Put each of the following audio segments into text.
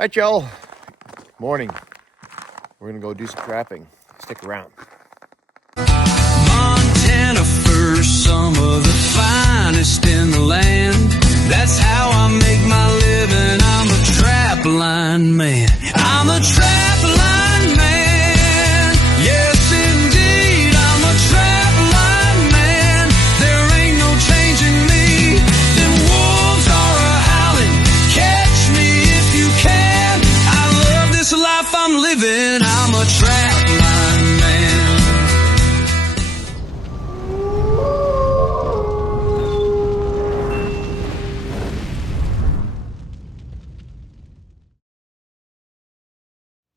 Hi, Joe. Morning. We're gonna go do some trapping. Stick around. Montana first, some of the finest in the land. That's how I make my living. I'm a trap line man. I'm a trap line man. Yes, indeed, I'm a trap line man. There ain't no changing me. Them wolves are a howling. Catch me if you can. I love this life I'm living. I'm a trap line man.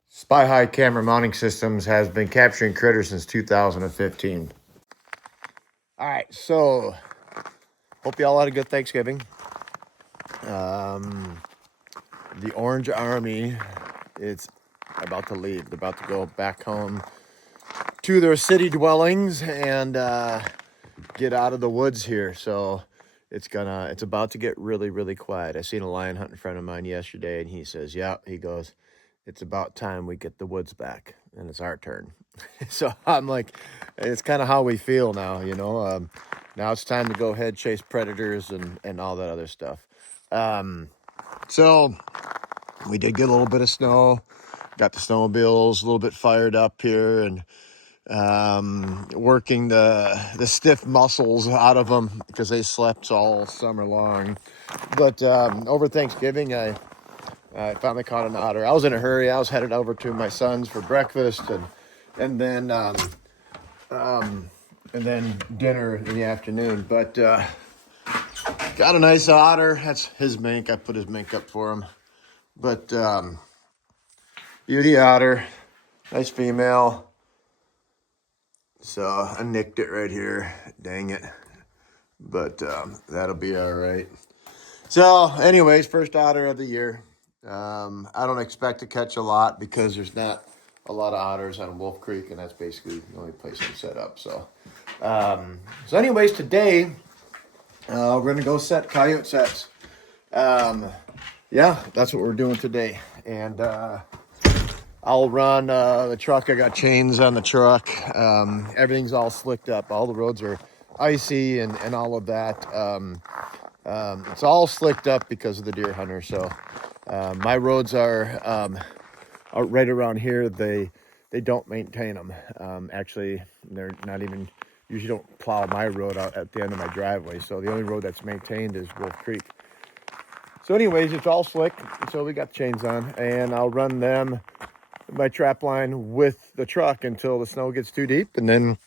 Spy High Camera Mounting Systems has been capturing critters since 2015. All right, so hope y'all had a good Thanksgiving. The Orange Army is about to leave. They're about to go back home to their city dwellings and get out of the woods here. So it's about to get really, really quiet. I seen a lion hunting friend of mine yesterday, and he says, "Yeah," he goes, "it's about time we get the woods back, and it's our turn." So I'm like, it's kind of how we feel now, you know. Now it's time to go ahead, chase predators and all that other stuff. So we did get a little bit of snow. Got the snowmobiles a little bit fired up here, and working the stiff muscles out of them because they slept all summer long. But over Thanksgiving, I finally caught an otter. I was in a hurry. I was headed over to my son's for breakfast, and then dinner in the afternoon. But got a nice otter. That's his mink. I put his mink up for him. But beauty otter, nice female. So I nicked it right here. Dang it. But that'll be all right. So anyways, first otter of the year. I don't expect to catch a lot because there's not a lot of otters on Wolf Creek, and that's basically the only place I'm set up. So anyways, today we're gonna go set coyote sets. Yeah, that's what we're doing today. And I'll run the truck. I got chains on the truck. Everything's all slicked up. All the roads are icy and all of that. It's all slicked up because of the deer hunter. So my roads are right around here. They don't maintain them. Actually, they're not even usually don't plow my road out at the end of my driveway. So the only road that's maintained is Wolf Creek. So anyways, it's all slick. So we got chains on, and I'll run them, my trap line, with the truck until the snow gets too deep, and then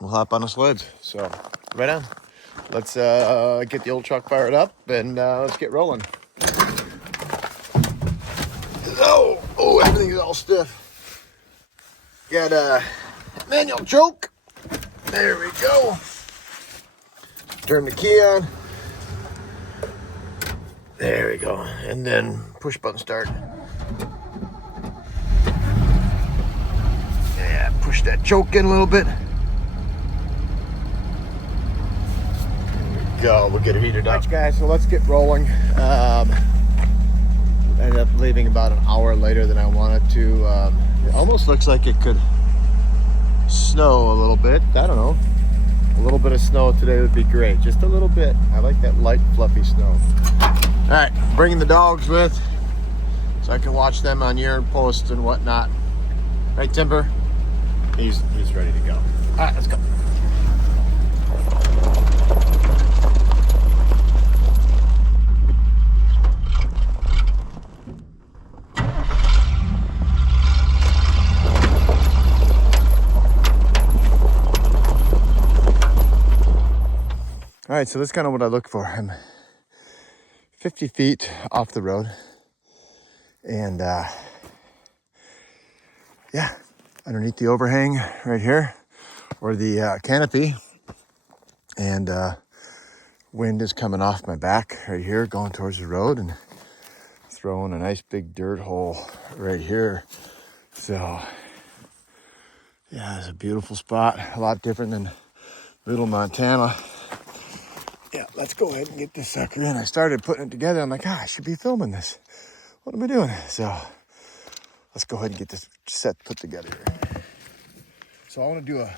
we'll hop on the sleds. So right on. Let's get the old truck fired up, and let's get rolling. Oh, everything's all stiff. Got a manual choke. There we go. Turn the key on. There we go. And then push button start. Yeah, push that choke in a little bit. There we go. We'll get it heated up. All right, guys, so let's get rolling. Ended up leaving about an hour later than I wanted to. It almost looks like it could snow a little bit. I don't know. A little bit of snow today would be great. Just a little bit. I like that light, fluffy snow. All right, bringing the dogs with so I can watch them on urine posts and whatnot. Right, Timber? He's ready to go. All right, let's go. All right, so that's kind of what I look for. I'm 50 feet off the road. And yeah, underneath the overhang right here, or the canopy. And wind is coming off my back right here, going towards the road, and throwing a nice big dirt hole right here. So yeah, it's a beautiful spot. A lot different than Little Montana. Yeah, let's go ahead and get this sucker in. I started putting it together. I'm like, I should be filming this. what am I doing? So let's go ahead and get this set put together here. So I want to do a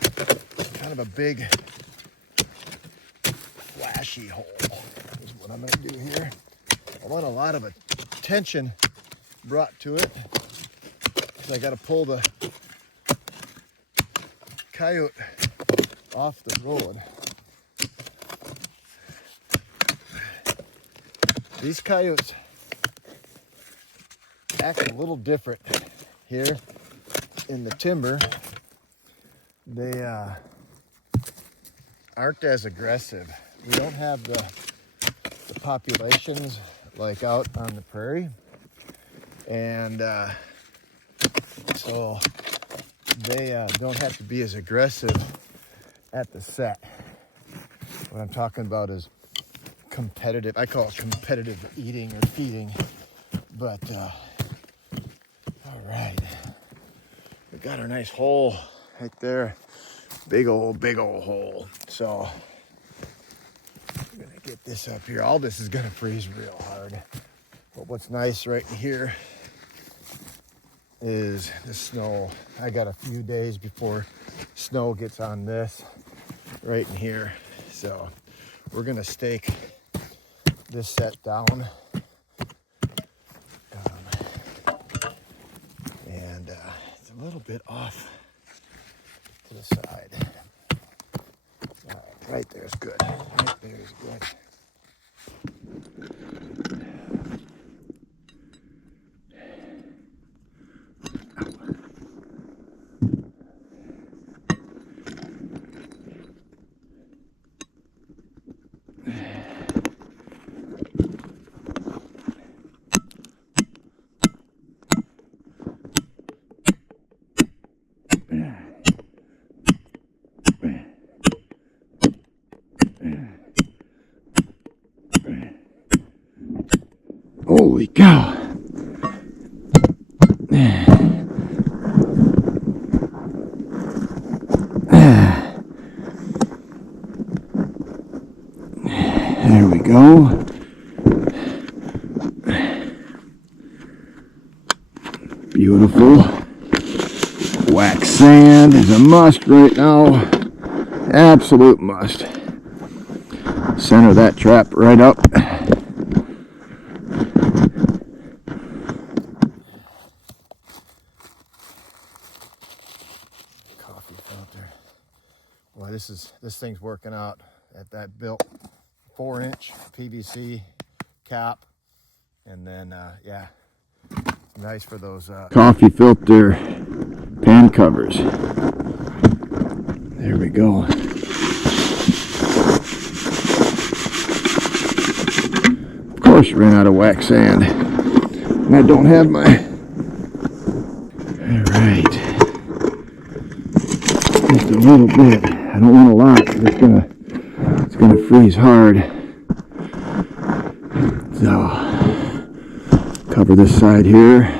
kind of a big flashy hole is what I'm going to do here. I want a lot of attention brought to it because I got to pull the coyote off the road. These coyotes act a little different here in the timber. They aren't as aggressive. We don't have the populations like out on the prairie, and so they don't have to be as aggressive at the set. What I'm talking about is competitive. I call it competitive eating or feeding. But all right, we got our nice hole right there. Big old hole. So I'm gonna get this up here. All this is gonna freeze real hard. But what's nice right here is the snow. I got a few days before snow gets on this right in here. So we're gonna stake this set down. And it's a little bit off to the side. All right, right there is good. Right there is good. Holy cow. There we go. Beautiful. Wax sand is a must right now. Absolute must. Center that trap right up. Coffee filter. Boy, this thing's working out at that built 4-inch PVC cap, and then yeah, nice for those coffee filter pan covers. There we go. Of course, ran out of wax sand, and I don't have my. All right, just a little bit. I don't want a lot. It's gonna freeze hard. So cover this side here.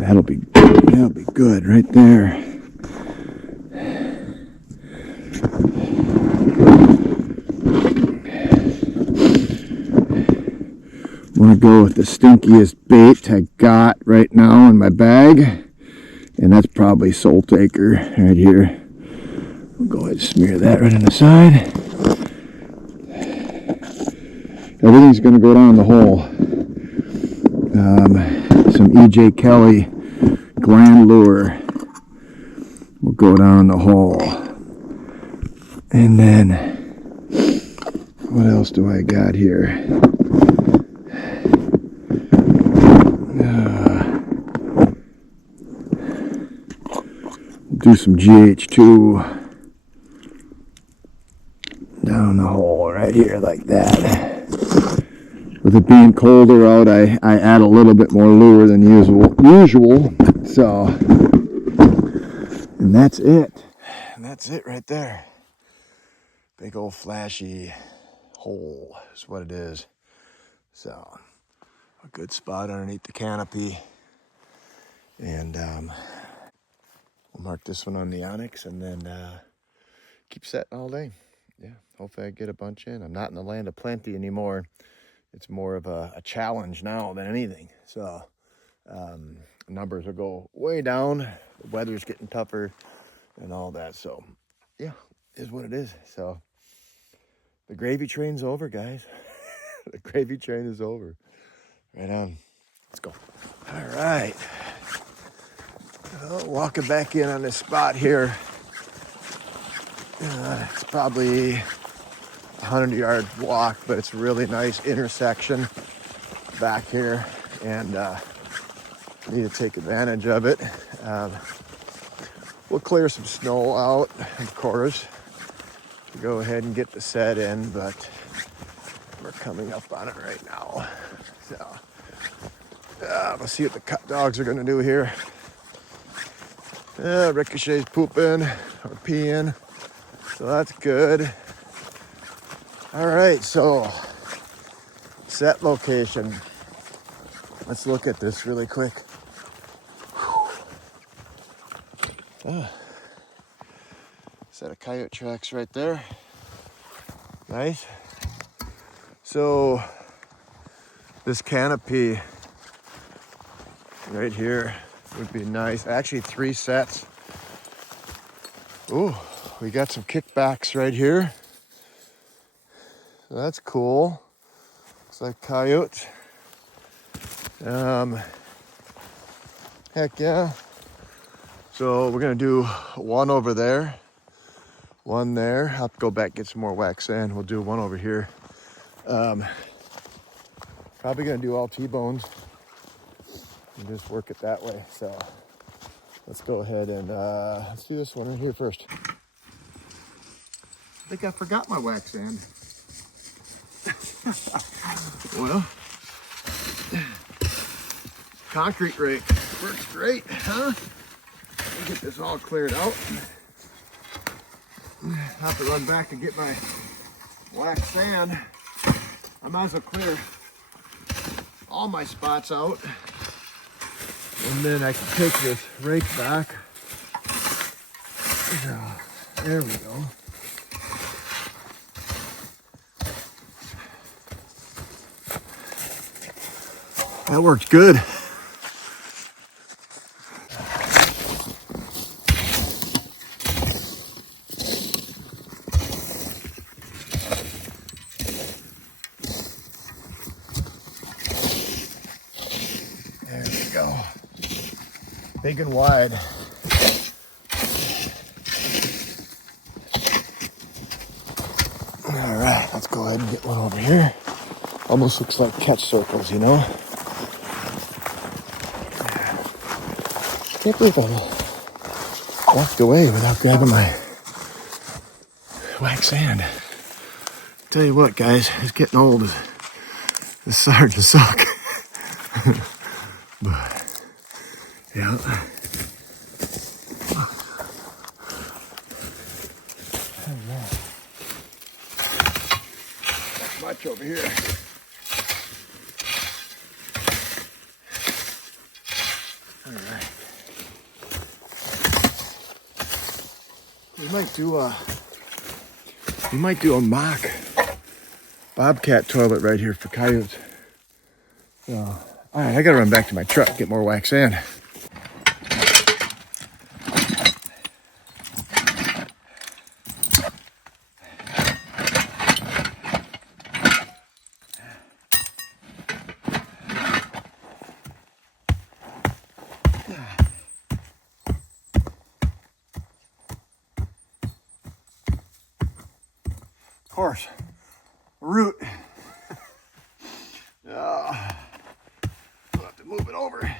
That'll be good right there. I'm gonna go with the stinkiest bait I got right now in my bag, and that's probably Soul Taker right here. We'll go ahead and smear that right on the side. Everything's gonna go down the hole. Some E.J. Kelly Gland Lure will go down the hole. And then, what else do I got here? Do some GH2 down the hole right here like that. With it being colder out, I add a little bit more lure than usual. So, and that's it. And that's it right there. Big old flashy hole is what it is. So, a good spot underneath the canopy. And we'll mark this one on the Onyx and then keep setting all day. yeah, hopefully I get a bunch in. I'm not in the land of plenty anymore. It's more of a challenge now than anything. So numbers will go way down. The weather's getting tougher and all that. So yeah, is what it is. So the gravy train's over, guys. The gravy train is over. Right on. Let's go. All right. Well, walking back in on this spot here. It's probably a 100-yard walk, but it's a really nice intersection back here, and need to take advantage of it. We'll clear some snow out, of course, to go ahead and get the set in, but we're coming up on it right now. So we'll see what the cut dogs are going to do here. Ricochet's pooping or peeing, so that's good. All right, so set location. Let's look at this really quick. Set of coyote tracks right there. Nice. So this canopy right here would be nice. Actually, 3 sets. Ooh, we got some kickbacks right here. So that's cool. Looks like coyotes. Heck yeah. So we're gonna do one over there, one there. I'll have to go back get some more wax sand. We'll do one over here. Probably gonna do all T-bones and just work it that way. So let's go ahead and let's do this one in here first. I think I forgot my wax sand. Well, concrete rake works great, huh? We'll get this all cleared out. Have to run back to get my wax sand. I might as well clear all my spots out, and then I can take this rake back. There we go. That worked good. There we go. Big and wide. All right, let's go ahead and get one over here. Almost looks like catch circles, you know? Can't believe I walked away without grabbing my wax sand. Tell you what, guys, it's getting old. It's starting to suck. But, yeah. Not much over here. All right. We might do a mock bobcat toilet right here for coyotes. So, all right, I gotta run back to my truck, get more wax sand. Of course, root. We'll have to move it over.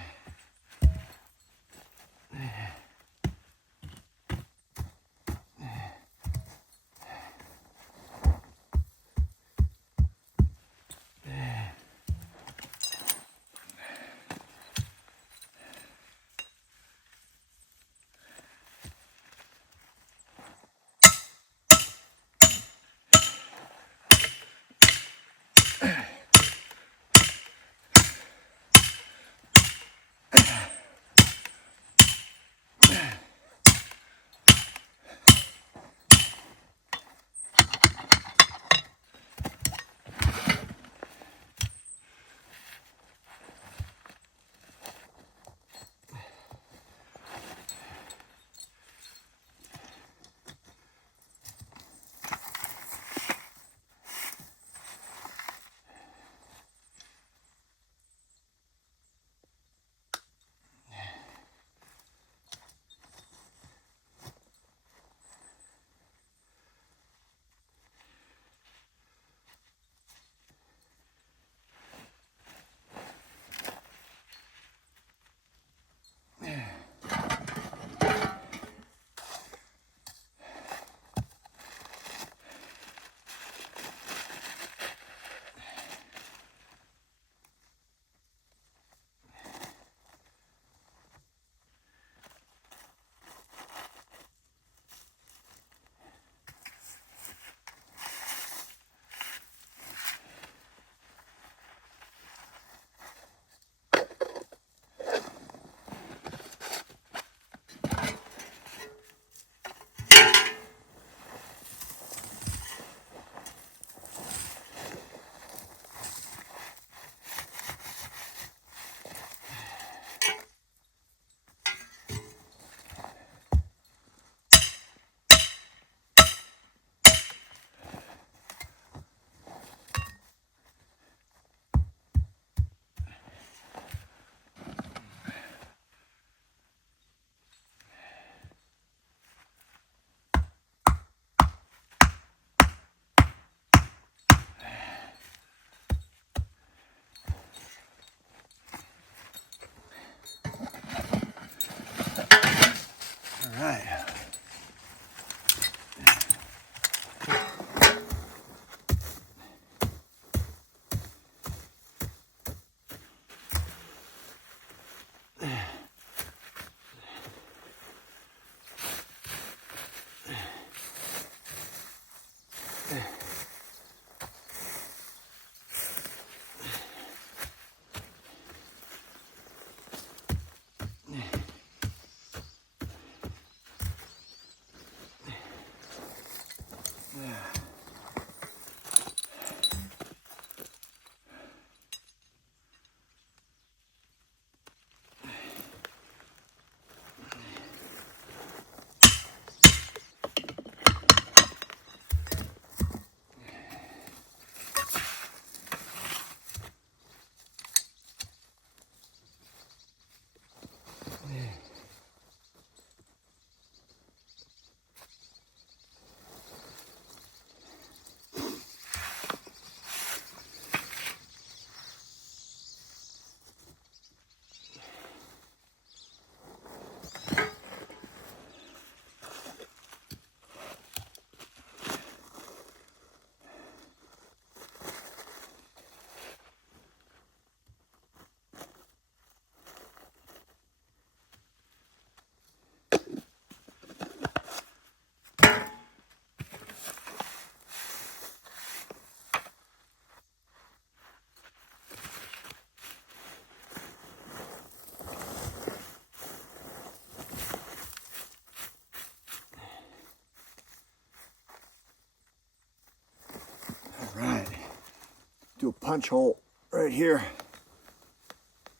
punch hole right here.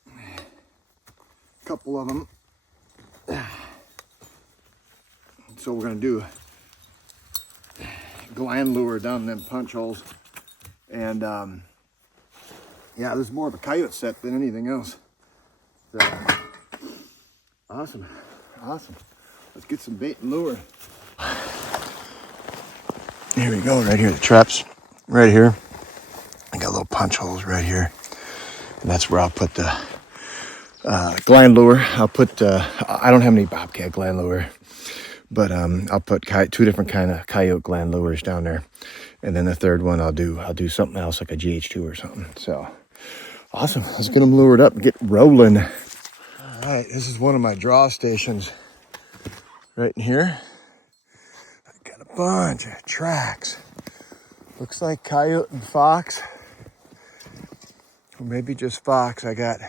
A couple of them. So we're gonna do gland lure down them punch holes. And yeah, this is more of a coyote set than anything else. So, awesome, awesome. Let's get some bait and lure. Here we go, right here, the traps, right here. I got little punch holes right here. And that's where I'll put the gland lure. I'll put, I don't have any bobcat gland lure, but I'll put two different kind of coyote gland lures down there. And then the third one I'll do something else like a GH2 or something. So awesome, let's get them lured up and get rolling. All right, this is one of my draw stations right in here. I got a bunch of tracks. Looks like coyote and fox, or maybe just fox. I got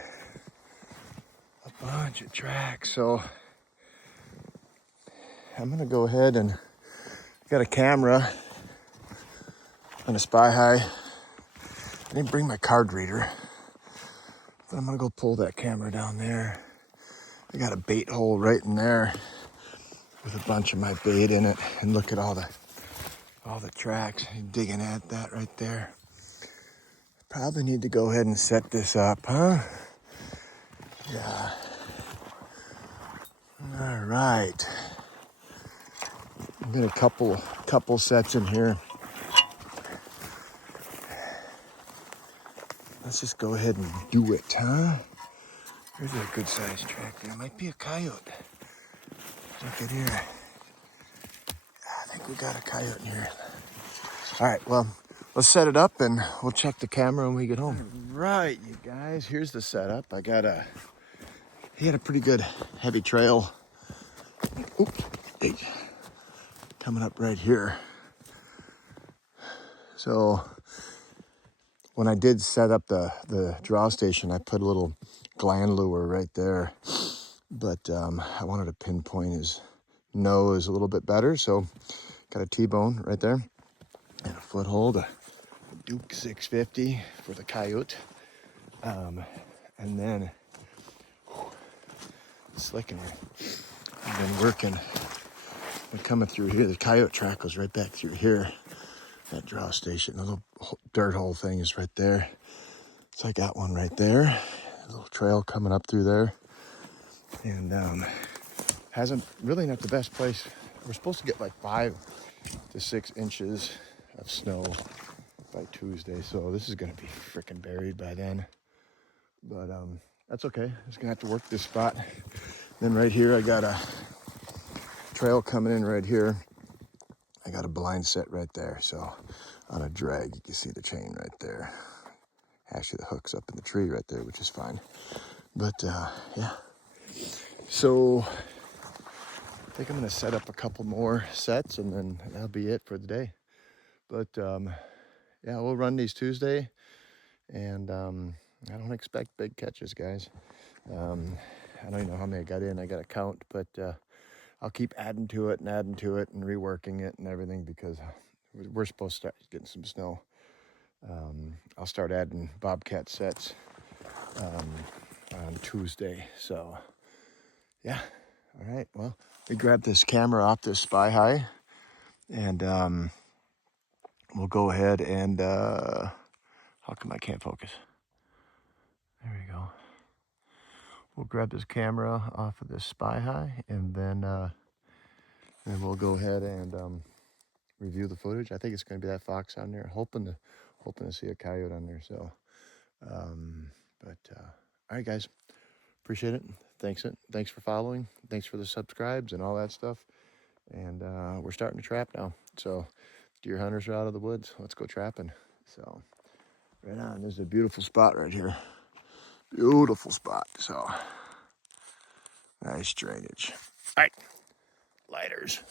a bunch of tracks, so I'm gonna go ahead and got a camera and a Spy High. I didn't bring my card reader, but I'm gonna go pull that camera down there. I got a bait hole right in there with a bunch of my bait in it, and look at all the tracks. I'm digging at that right there. Probably need to go ahead and set this up, huh? Yeah. All right. Been a couple sets in here. Let's just go ahead and do it, huh? Here's a good sized track there. Might be a coyote. Look at here. I think we got a coyote in here. All right, well, let's set it up and we'll check the camera when we get home. All right, you guys, here's the setup. He had a pretty good heavy trail. Oops, hey, coming up right here. So when I did set up the draw station, I put a little gland lure right there, but I wanted to pinpoint his nose a little bit better. So got a T-bone right there and a foothold, a Duke 650 for the coyote. And then slicking here. I've been working, coming through here. The coyote track goes right back through here. That draw station, the little dirt hole thing is right there. So I got one right there. A little trail coming up through there. And hasn't really not the best place. We're supposed to get like 5 to 6 inches of snow by Tuesday. So this is gonna be freaking buried by then. But that's okay. Just gonna have to work this spot. Then right here, I got a trail coming in right here. I got a blind set right there. So on a drag, you can see the chain right there. Actually, the hook's up in the tree right there, which is fine. But yeah. So I think I'm gonna set up a couple more sets and then that'll be it for the day. But yeah, we'll run these Tuesday. And I don't expect big catches, guys. I don't even know how many I got in. I got to count, but I'll keep adding to it and reworking it and everything because we're supposed to start getting some snow. I'll start adding bobcat sets on Tuesday. So yeah, all right. Well, we grab this camera off this Spy High, and we'll go ahead and how come I can't focus? There we go. We'll grab this camera off of this Spy High, and then we'll go ahead and review the footage. I think it's going to be that fox on there. Hoping to see a coyote on there. So, all right, guys, appreciate it. Thanks for following. Thanks for the subscribes and all that stuff. And we're starting to trap now. So, deer hunters are out of the woods. Let's go trapping. So, right on. This is a beautiful spot right here. Beautiful spot. So, nice drainage. All right, lighters.